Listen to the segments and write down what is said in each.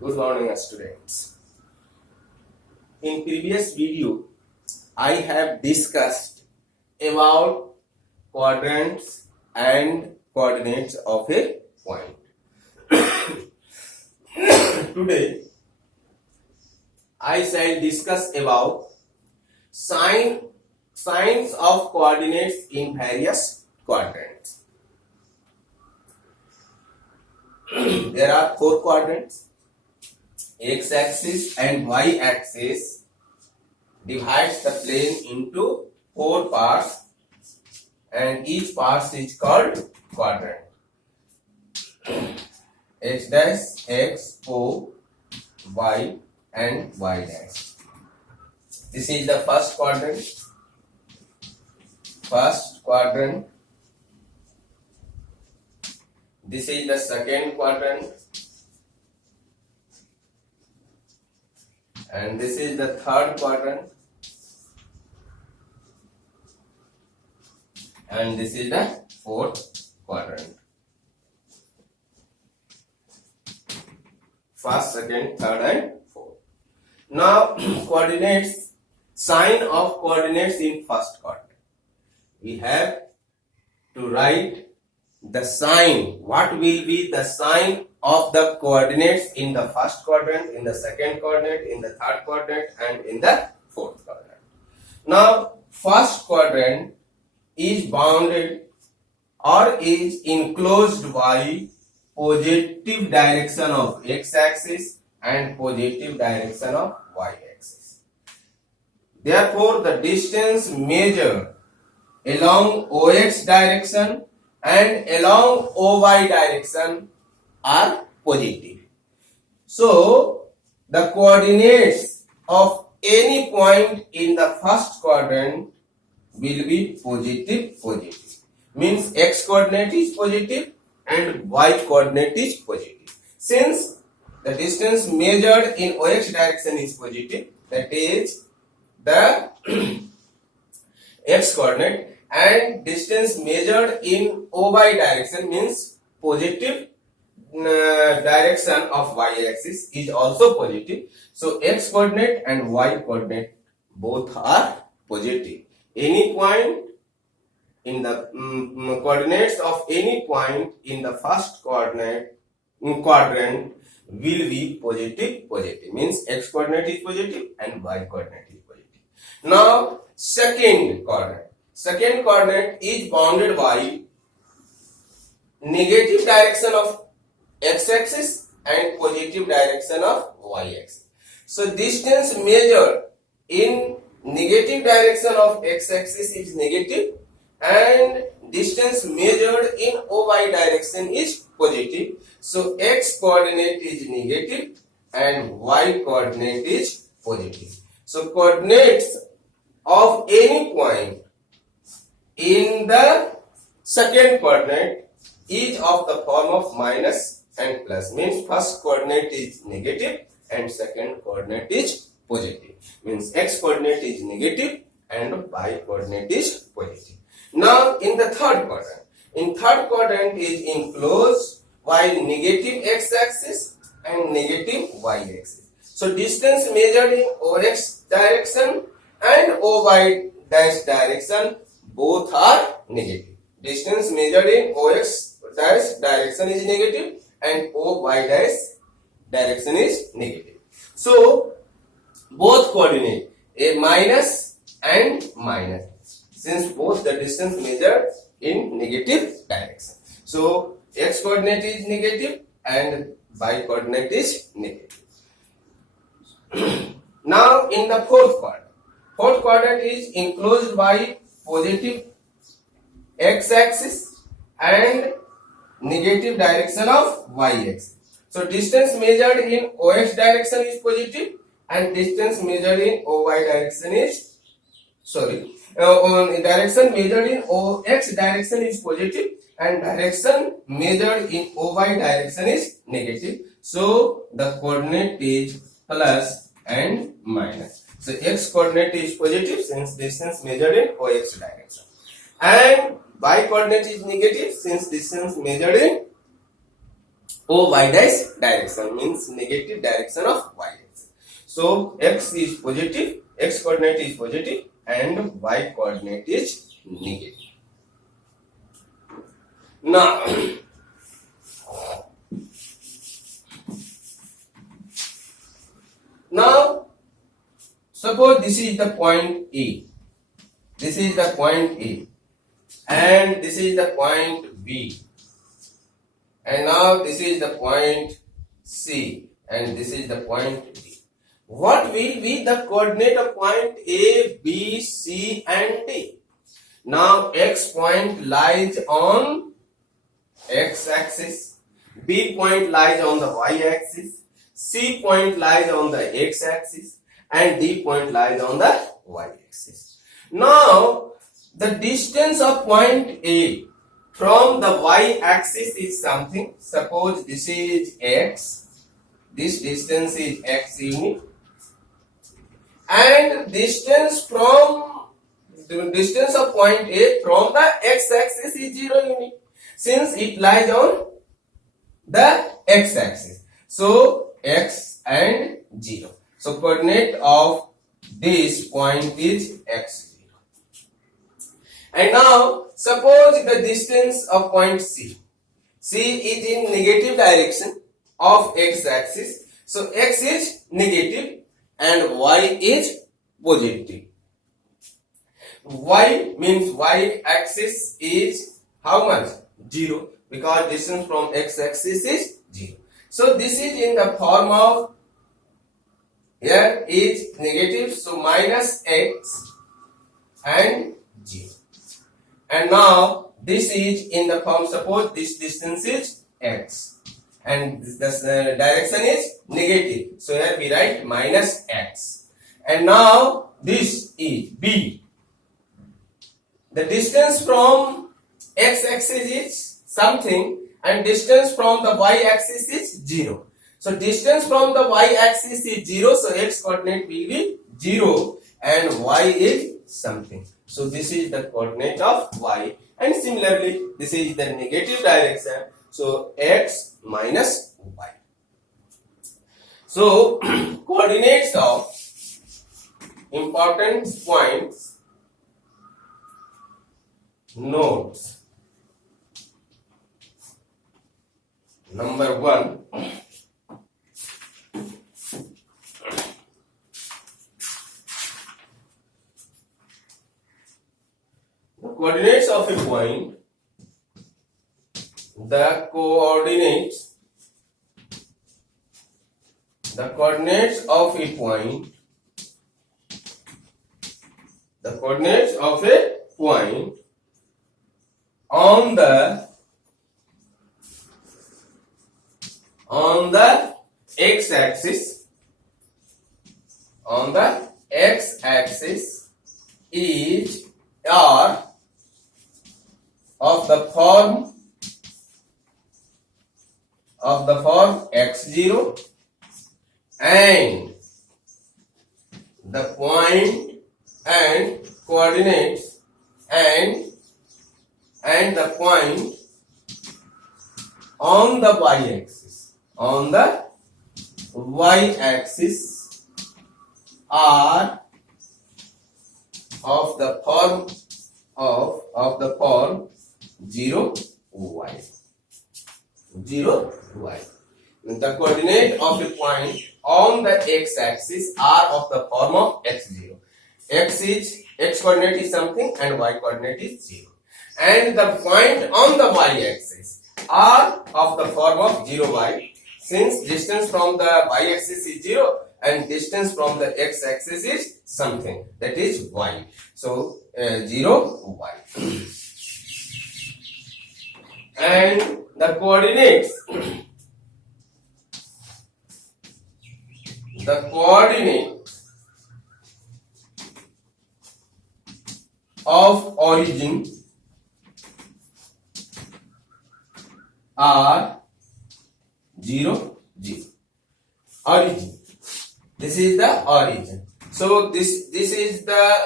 Good morning, students. In previous video, I have discussed about quadrants and coordinates of a point. Today, I shall discuss about signs of coordinates in various quadrants. There are four quadrants. X-axis and y-axis divides the plane into four parts, and each part is called quadrant. X dash, X, O, Y, and Y dash. This is the first quadrant. This is the second quadrant. And this is the third quadrant, and this is the fourth quadrant. First, second, third, and fourth. Now, coordinates, sign of coordinates in first quadrant. We have to write the sign. What will be the sign of the coordinates in the first quadrant, in the second quadrant, in the third quadrant, and in the fourth quadrant? Now, first quadrant is bounded or is enclosed by positive direction of x-axis and positive direction of y-axis. Therefore, the distance measured along OX direction and along OY direction are positive. So, the coordinates of any point in the first quadrant will be positive. Means x coordinate is positive and y coordinate is positive. Since the distance measured in OX direction is positive, that is the x coordinate, and distance measured in OY direction means positive direction of y-axis is also positive. So x coordinate and y coordinate both are positive. Any point in the coordinates of any point in the first quadrant will be positive. Means x coordinate is positive and y coordinate is positive. Now, second quadrant is bounded by negative direction of x-axis and positive direction of y-axis. So distance measured in negative direction of x-axis is negative and distance measured in OY direction is positive. So x coordinate is negative and y coordinate is positive. So coordinates of any point in the second quadrant is of the form of minus and plus. Means first coordinate is negative and second coordinate is positive. Means x coordinate is negative and y coordinate is positive. Now, in the third quadrant is enclosed by negative x-axis and negative y-axis. So distance measured in OX direction and OY dash direction both are negative. Distance measured in OX dash direction is negative and OY dash direction is negative. So both coordinate a minus and minus, since both the distance measured in negative direction. So x coordinate is negative and y coordinate is negative. Now, in the fourth quadrant is enclosed by positive x-axis and negative direction of y-axis. So distance measured in OX direction is positive and distance measured in OY direction is direction measured in OX direction is positive and direction measured in OY direction is negative. So the coordinate is plus and minus. So x coordinate is positive since distance measured in OX direction, and y coordinate is negative since distance measured in OY dash direction means negative direction of Y axis. So X is positive, X coordinate is positive and Y coordinate is negative. Now now suppose this is the point A. This is the point A and this is the point B. And now this is the point C and this is the point D. What will be the coordinate of point A, B, C and D? Now X point lies on X axis, B point lies on the Y axis, C point lies on the X axis and D point lies on the Y axis. Now the distance of point A from the Y axis is something. Suppose this is X, this distance is X unit, and distance from the distance of point A from the X axis is 0 unit, since it lies on the X axis. So X and 0. So coordinate of this point is X0. And now suppose the distance of point C. C is in negative direction of X axis. So X is negative and Y is positive. Y means Y axis is how much? 0, because distance from X axis is 0. So this is in the form of, here is negative, so minus X and 0. And now this is in the form, suppose this distance is X and this direction is negative. So here we write minus X. And now this is B. The distance from X axis is something and distance from the Y axis is 0. So distance from the Y axis is 0, so X coordinate will be 0 and Y is something. So this is the coordinate of Y, and similarly this is the negative direction, so X minus Y. So coordinates of important points, notes. Number 1, the coordinates of a point, the coordinates of a point, the coordinates of a point on the X axis, on the X axis is are of the form x0, and the point and coordinates and the point on the y-axis, are of the form 0 y. The coordinate of a point on the x-axis are of the form of x0. X coordinate is something and y coordinate is 0. And the point on the y-axis are of the form of 0y, since distance from the y-axis is 0 and distance from the x-axis is something, that is y. So 0 y. And the coordinates of origin are 0 0. Origin, this is the origin. So this is the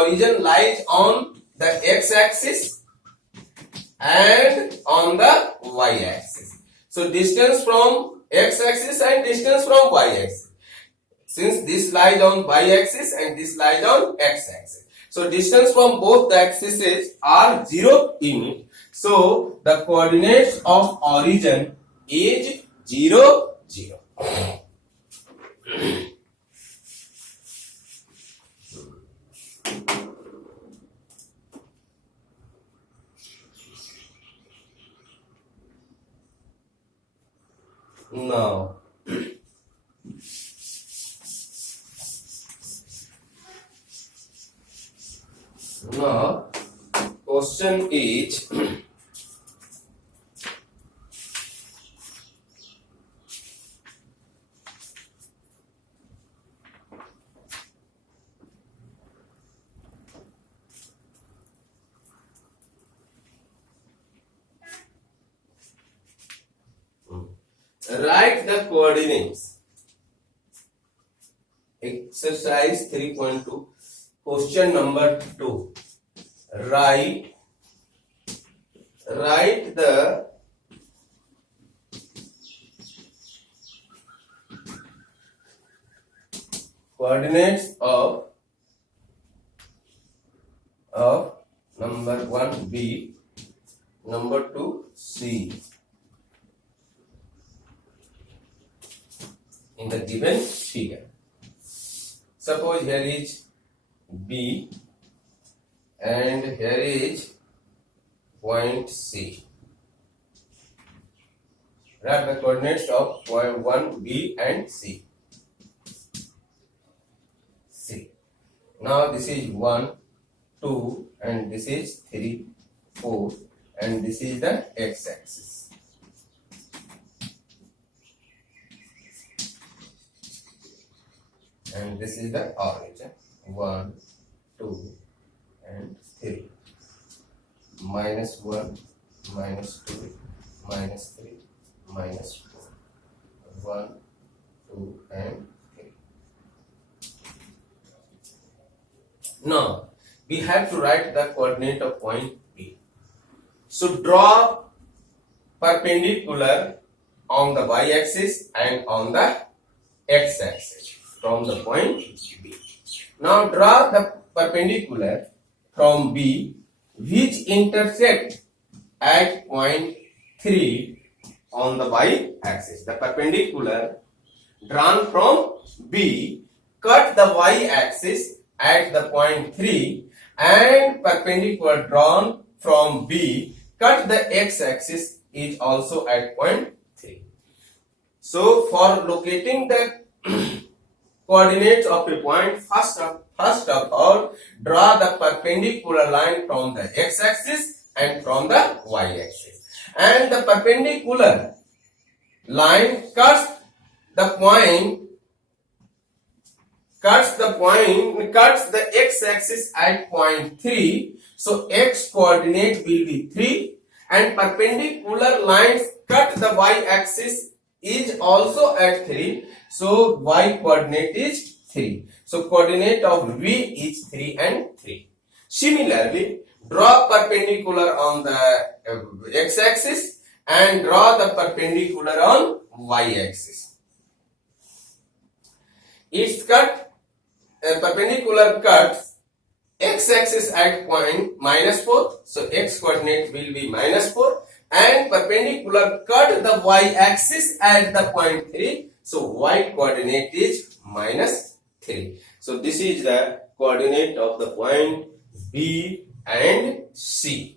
origin lies on the x-axis and on the y-axis. So distance from x-axis and distance from y-axis. Since this lies on y-axis and this lies on x-axis. So distance from both the axes are 0 unit. So the coordinates of origin is 0, 0. Now question is write the coordinates. Exercise 3.2, question number 2. Write the coordinates of number 1 B, number 2 C in the given figure. Suppose here is B and here is point C. Write the coordinates of point 1, B and C. C. Now this is 1, 2 and this is 3, 4 and this is the x-axis. And this is the origin. 1, 2 and 3. Minus 1, minus 2, minus 3, minus 4. 1, 2 and 3. Now, we have to write the coordinate of point B. So, draw perpendicular on the y-axis and on the x-axis from the point B. Now, draw the perpendicular from B which intersect at point 3 on the y-axis. The perpendicular drawn from B cut the y-axis at the point 3 and perpendicular drawn from B cut the x-axis is also at point 3. So for locating the coordinates of a point, first of all, draw the perpendicular line from the x-axis and from the y-axis. And the perpendicular line cuts the x-axis at point 3. So x coordinate will be 3 and perpendicular lines cut the y-axis is also at 3. So y coordinate is 3. So coordinate of V is 3 and 3. Similarly, draw perpendicular on the x-axis and draw the perpendicular on y-axis. Its perpendicular cuts x-axis at point minus 4. So x coordinate will be minus 4 and perpendicular cut the y-axis at the point 3. So y coordinate is minus 3. So this is the coordinate of the point B and C.